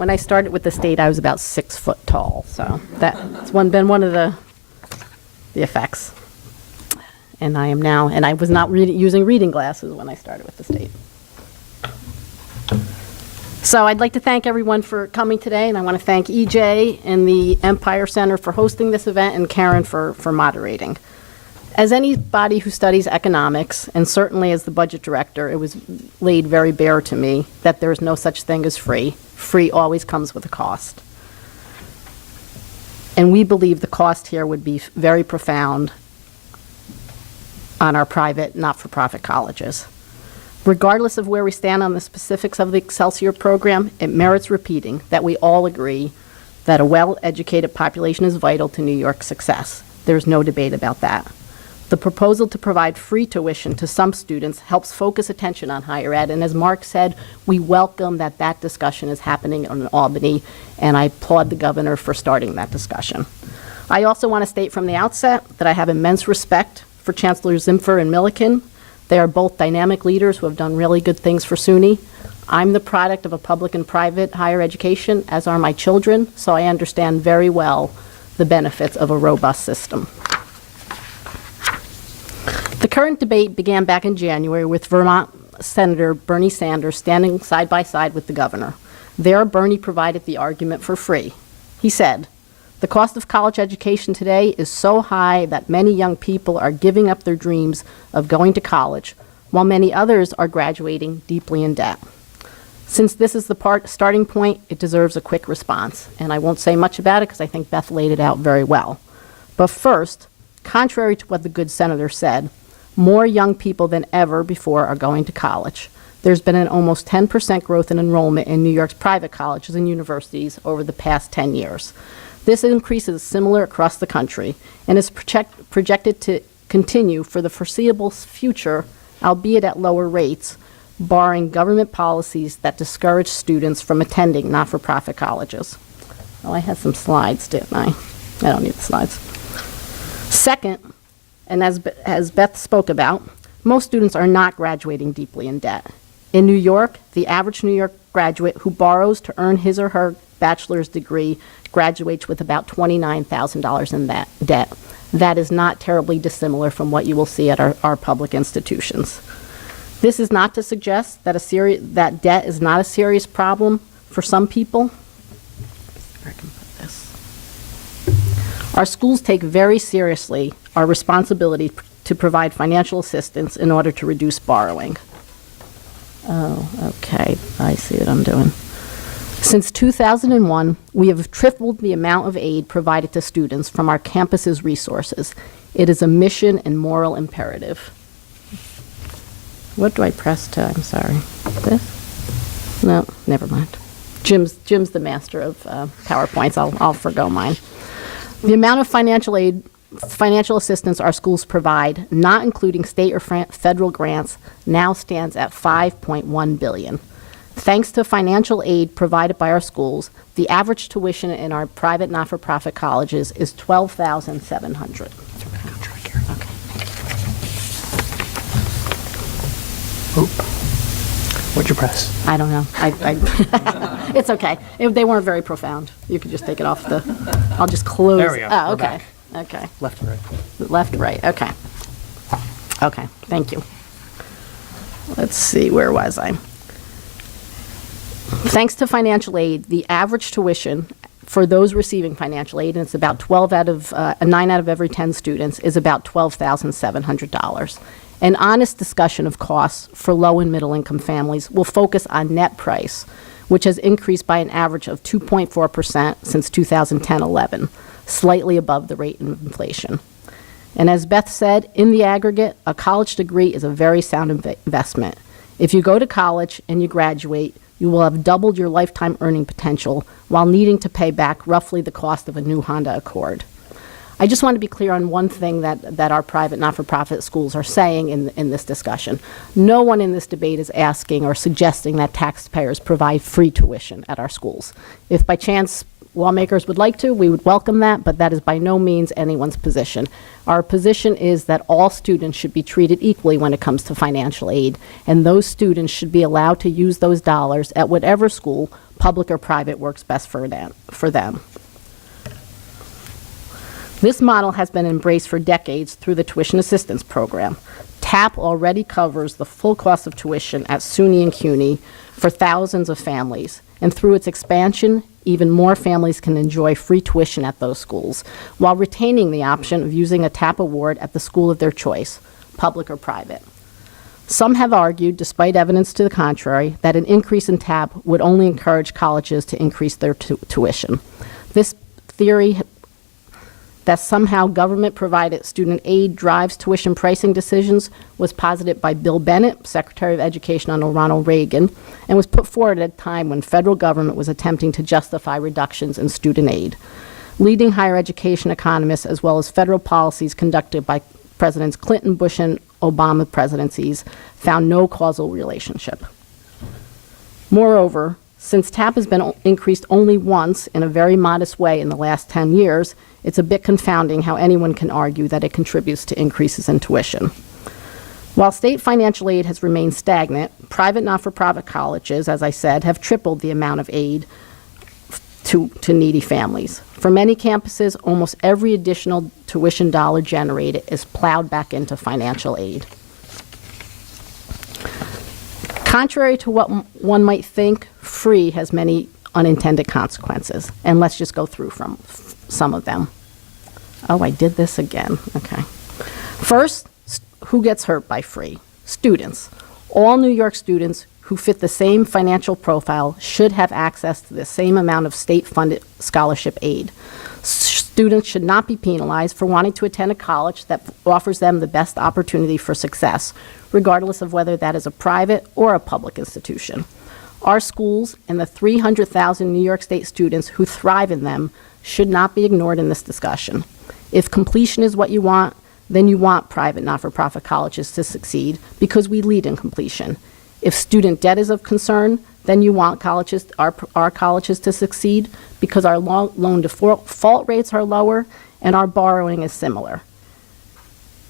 When I started with the state, I was about 6 foot tall, so that's been one of the effects. And I am now, and I was not using reading glasses when I started with the state. So I'd like to thank everyone for coming today, and I want to thank EJ and the Empire Center for hosting this event, and Karen for moderating. As anybody who studies economics, and certainly as the budget director, it was laid very bare to me that there is no such thing as free. Free always comes with a cost. And we believe the cost here would be very profound on our private, not-for-profit colleges. Regardless of where we stand on the specifics of the Excelsior program, it merits repeating that we all agree that a well-educated population is vital to New York's success. There's no debate about that. The proposal to provide free tuition to some students helps focus attention on higher ed, and as Mark said, we welcome that that discussion is happening in Albany, and I applaud the governor for starting that discussion. I also want to state from the outset that I have immense respect for Chancellor Zimpher and Milliken. They are both dynamic leaders who have done really good things for SUNY. I'm the product of a public and private higher education, as are my children, so I understand very well the benefits of a robust system. The current debate began back in January with Vermont Senator Bernie Sanders standing side by side with the governor. There, Bernie provided the argument for free. He said, "The cost of college education today is so high that many young people are giving up their dreams of going to college, while many others are graduating deeply in debt." Since this is the starting point, it deserves a quick response, and I won't say much about it because I think Beth laid it out very well. But first, contrary to what the good senator said, more young people than ever before are going to college. There's been an almost 10% growth in enrollment in New York's private colleges and universities over the past 10 years. This increase is similar across the country and is projected to continue for the foreseeable future, albeit at lower rates, barring government policies that discourage students from attending not-for-profit colleges. Oh, I had some slides, didn't I? I don't need the slides. Second, and as Beth spoke about, most students are not graduating deeply in debt. In New York, the average New York graduate who borrows to earn his or her bachelor's degree graduates with about $29,000 in that debt. That is not terribly dissimilar from what you will see at our public institutions. This is not to suggest that that debt is not a serious problem for some people. I can put this. Our schools take very seriously our responsibility to provide financial assistance in order to reduce borrowing. Oh, okay, I see what I'm doing. Since 2001, we have tripled the amount of aid provided to students from our campus's resources. It is a mission and moral imperative. What do I press to? I'm sorry. This? No, never mind. Jim's the master of PowerPoints. I'll forgo mine. The amount of financial assistance our schools provide, not including state or federal grants, now stands at $5.1 billion. Thanks to financial aid provided by our schools, the average tuition in our private not-for-profit colleges is $12,700. Okay. What'd you press? I don't know. It's okay. They weren't very profound. You could just take it off the. I'll just close. There we go. Oh, We're okay. back. Okay. Left to right. Left, right. Okay. Okay. Thank you. Let's see. Where was I? Thanks to financial aid, the average tuition for those receiving financial aid, and it's about 9 out of every 10 students, is about $12,700. An honest discussion of costs for low and middle income families will focus on net price, which has increased by an average of 2.4% since 2010-11, slightly above the rate of inflation. And as Beth said, in the aggregate, a college degree is a very sound investment. If you go to college and you graduate, you will have doubled your lifetime earning potential while needing to pay back roughly the cost of a new Honda Accord. I just want to be clear on one thing that our private not-for-profit schools are saying in this discussion. No one in this debate is asking or suggesting that taxpayers provide free tuition at our schools. If by chance lawmakers would like to, we would welcome that, but that is by no means anyone's position. Our position is that all students should be treated equally when it comes to financial aid, and those students should be allowed to use those dollars at whatever school, public or private, works best for them. This model has been embraced for decades through the Tuition Assistance Program. TAP already covers the full cost of tuition at SUNY and CUNY for thousands of families, and through its expansion, even more families can enjoy free tuition at those schools, while retaining the option of using a TAP award at the school of their choice, public or private. Some have argued, despite evidence to the contrary, that an increase in TAP would only encourage colleges to increase their tuition. This theory that somehow government-provided student aid drives tuition pricing decisions was posited by Bill Bennett, Secretary of Education under Ronald Reagan, and was put forward at a time when federal government was attempting to justify reductions in student aid. Leading higher education economists, as well as federal policies conducted by Presidents Clinton, Bush, and Obama presidencies, found no causal relationship. Moreover, since TAP has been increased only once in a very modest way in the last 10 years, it's a bit confounding how anyone can argue that it contributes to increases in tuition. While state financial aid has remained stagnant, private not-for-profit colleges, as I said, have tripled the amount of aid to needy families. For many campuses, almost every additional tuition dollar generated is plowed back into financial aid. Contrary to what one might think, free has many unintended consequences, and let's just go through from some of them. Oh, I did this again. Okay. First, who gets hurt by free? Students. All New York students who fit the same financial profile should have access to the same amount of state-funded scholarship aid. Students should not be penalized for wanting to attend a college that offers them the best opportunity for success, regardless of whether that is a private or a public institution. Our schools and the 300,000 New York State students who thrive in them should not be ignored in this discussion. If completion is what you want, then you want private not-for-profit colleges to succeed because we lead in completion. If student debt is of concern, then you want colleges, our colleges to succeed because our loan default rates are lower and our borrowing is similar.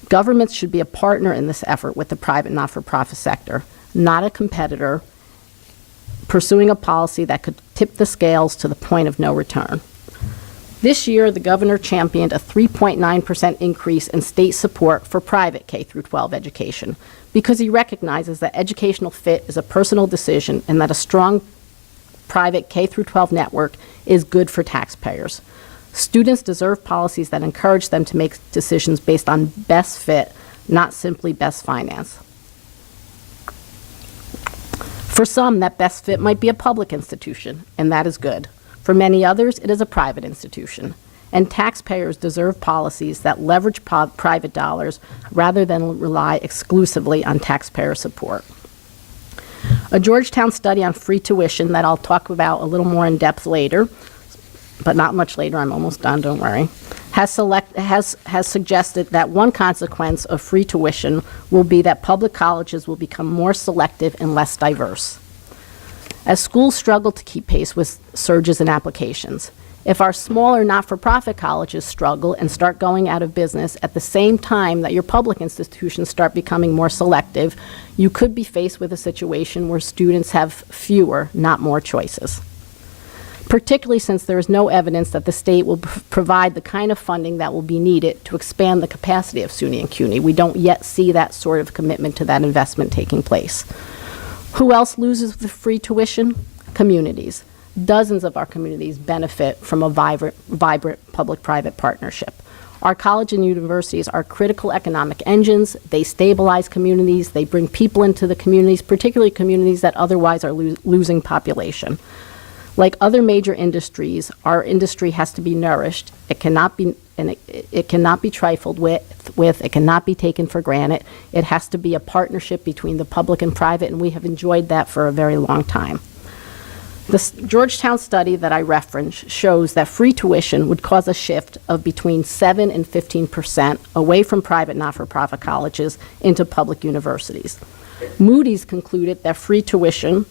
Governments should be a partner in this effort with the private not-for-profit sector, not a competitor pursuing a policy that could tip the scales to the point of no return. This year, the governor championed a 3.9% increase in state support for private K-12 education because he recognizes that educational fit is a personal decision and that a strong private K-12 network is good for taxpayers. Students deserve policies that encourage them to make decisions based on best fit, not simply best finance. For some, that best fit might be a public institution, and that is good. For many others, it is a private institution. And taxpayers deserve policies that leverage private dollars rather than rely exclusively on taxpayer support. A Georgetown study on free tuition that I'll talk about a little more in depth later, but not much later, I'm almost done, don't worry, has suggested that one consequence of free tuition will be that public colleges will become more selective and less diverse. As schools struggle to keep pace with surges in applications, if our smaller not-for-profit colleges struggle and start going out of business at the same time that your public institutions start becoming more selective, you could be faced with a situation where students have fewer, not more choices. Particularly since there is no evidence that the state will provide the kind of funding that will be needed to expand the capacity of SUNY and CUNY. We don't yet see that sort of commitment to that investment taking place. Who else loses with free tuition? Communities. Dozens of our communities benefit from a vibrant public-private partnership. Our colleges and universities are critical economic engines. They stabilize communities. They bring people into the communities, particularly communities that otherwise are losing population. Like other major industries, our industry has to be nourished. It cannot be trifled with. It cannot be taken for granted. It has to be a partnership between the public and private, and we have enjoyed that for a very long time. The Georgetown study that I referenced shows that free tuition would cause a shift of between 7 and 15% away from private not-for-profit colleges into public universities. Moody's concluded that free tuition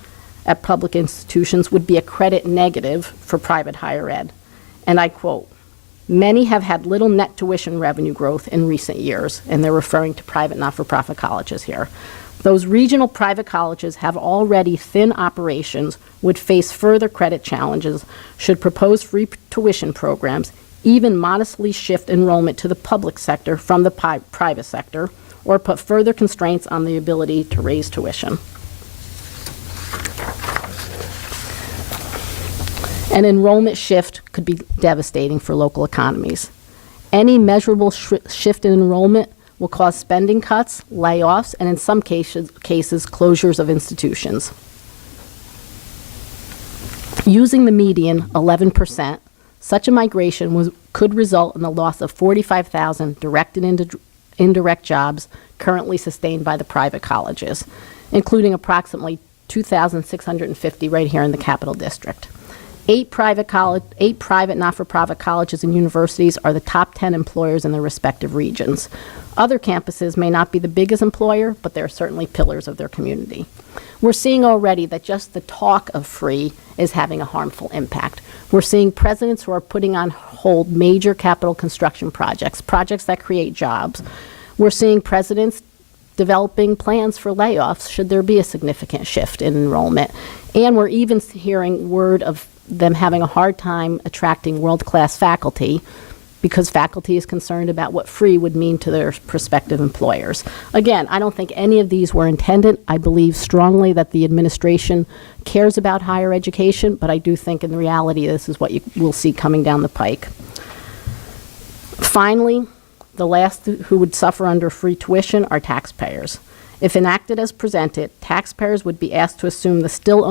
at public institutions would be a credit negative for private higher ed. And I quote, "Many have had little net tuition revenue growth in recent years," and they're referring to private not-for-profit colleges here. "Those regional private colleges have already thin operations, would face further credit challenges should proposed free tuition programs even modestly shift enrollment to the public sector from the private sector, or put further constraints on the ability to raise tuition." An enrollment shift could be devastating for local economies. Any measurable shift in enrollment will cause spending cuts, layoffs, and in some cases closures of institutions. Using the median, 11%, such a migration could result in the loss of 45,000 direct and indirect jobs currently sustained by the private colleges, including approximately 2,650 right here in the Capital District. Eight private not-for-profit colleges and universities are the top 10 employers in their respective regions. Other campuses may not be the biggest employer, but they're certainly pillars of their community. We're seeing already that just the talk of free is having a harmful impact. We're seeing presidents who are putting on hold major capital construction projects that create jobs. We're seeing presidents developing plans for layoffs should there be a significant shift in enrollment. And we're even hearing word of them having a hard time attracting world-class faculty because faculty is concerned about what free would mean to their prospective employers. Again, I don't think any of these were intended. I believe strongly that the administration cares about higher education, but I do think in reality this is what you will see coming down the pike. Finally, the last who would suffer under free tuition are taxpayers. If enacted as presented, taxpayers would be asked to assume the still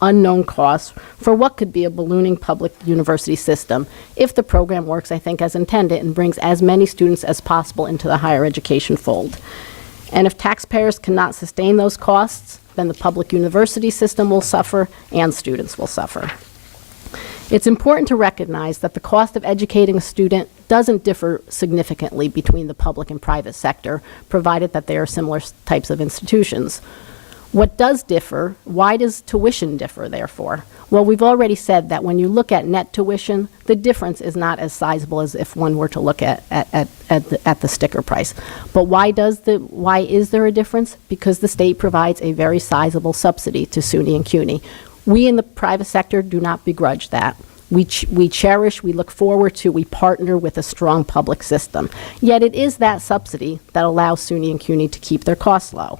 unknown costs for what could be a ballooning public university system if the program works, I think, as intended and brings as many students as possible into the higher education fold. And if taxpayers cannot sustain those costs, then the public university system will suffer and students will suffer. It's important to recognize that the cost of educating a student doesn't differ significantly between the public and private sector, provided that they are similar types of institutions. What does differ? Why does tuition differ, therefore? Well, we've already said that when you look at net tuition, the difference is not as sizable as if one were to look at the sticker price. But why is there a difference? Because the state provides a very sizable subsidy to SUNY and CUNY. We in the private sector do not begrudge that. We cherish, we look forward to, we partner with a strong public system. Yet it is that subsidy that allows SUNY and CUNY to keep their costs low.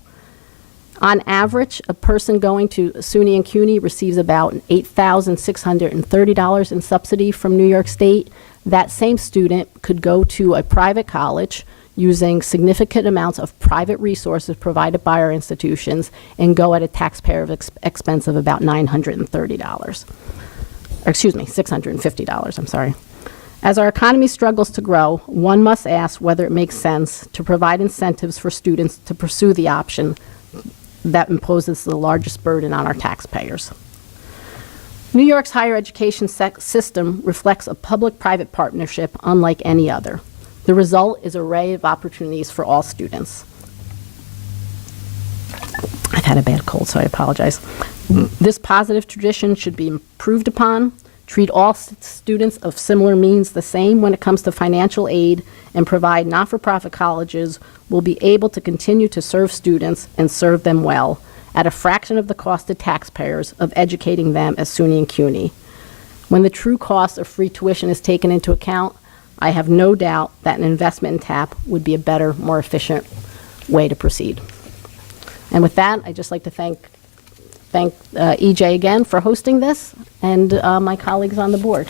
On average, a person going to SUNY and CUNY receives about $8,630 in subsidy from New York State. That same student could go to a private college using significant amounts of private resources provided by our institutions and go at a taxpayer expense of about $930. Or excuse me, $650, I'm sorry. As our economy struggles to grow, one must ask whether it makes sense to provide incentives for students to pursue the option that imposes the largest burden on our taxpayers. New York's higher education system reflects a public-private partnership unlike any other. The result is an array of opportunities for all students. I've had a bad cold, so I apologize. This positive tradition should be improved upon. Treat all students of similar means the same when it comes to financial aid, and provide not-for-profit colleges will be able to continue to serve students and serve them well at a fraction of the cost to taxpayers of educating them as SUNY and CUNY. When the true cost of free tuition is taken into account, I have no doubt that an investment in TAP would be a better, more efficient way to proceed. And with that, I'd just like to thank EJ again for hosting this and my colleagues on the board.